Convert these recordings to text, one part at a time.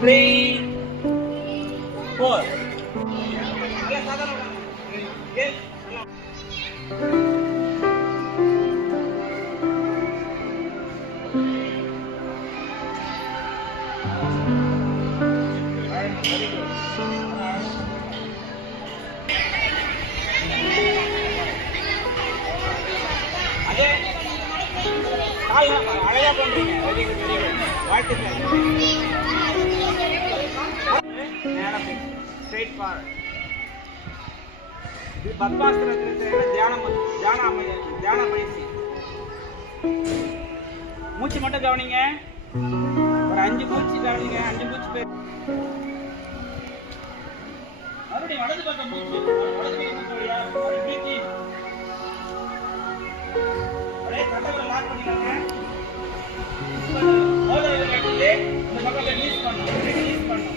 Three, four. அழகா பண்றீங்க. Very good, very good. வாழ்த்துக்கள். Straight forward. இது பத்மாசனத்துல தியான பயிற்சி. மூச்சு மட்டும் கவனிங்க. ஒரு 5 மூச்சு கவனிங்க. 5 மூச்சு பேர். மறுபடியும் வலது பக்கம் மூச்சு. வலது பக்கம் மூச்சு வழியா பிரீத்தி. ஒரே கட்டவரை லாக் பண்ணிக்கங்க. மோதிர கட்டிட்டு இந்த பக்கம் ரிலீஸ் பண்ணணும். ரிலீஸ் பண்ணணும்.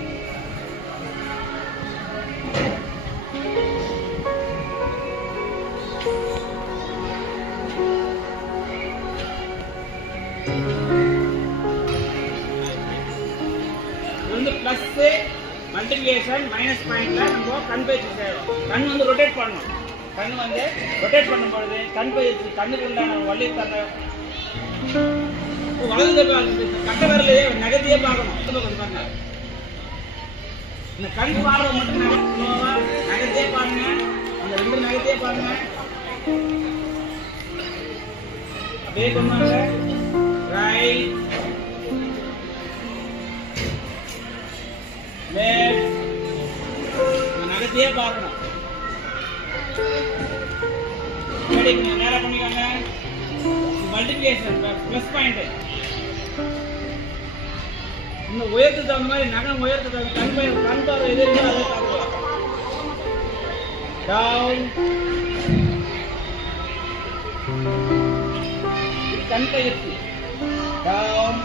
பிளஸ் மல்டிபிளிகேஷன் மைனஸ் பாயிண்ட்ல நம்ம கண் பயிற்சி செய்யணும். கண் வந்து ரொட்டேட் பண்ணணும். கண் வந்து ரொட்டேட் பண்ணும்பொழுது கண் பயிற்சி கண்ணுக்கு உண்டான வலி தன்னை வலது கட்ட வரலையே நகர்த்தியே பார்க்கணும். பாருங்க, இந்த கண் பார்வை மட்டும் நகர்த்தியே பாருங்க. இந்த 2 நகர்த்தியே பாருங்க. அப்படியே கொண்டாங்க. ரைட், லெஃப்ட், நகர்த்தியே பார்க்கணும். நேரா பண்ணிக்கோங்க. Multiplication plus point. இன்னும் உயர்த்து தகுந்த மாதிரி நகம் உயர்த்து தகுந்த கண் பார்வை எது இருக்கோ அதை பார்க்கலாம். டவுன், கண் பயிற்சி. டவுன்,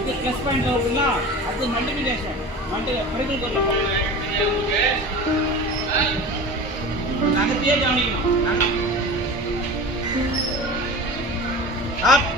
இது பிளஸ் பாயிண்ட் வருதுன்னா அது மல்டிபிளிகேஷன். மெடிக்கல் கோர்ஸ்ல நகத்தையே கவனிக்கணும். அப்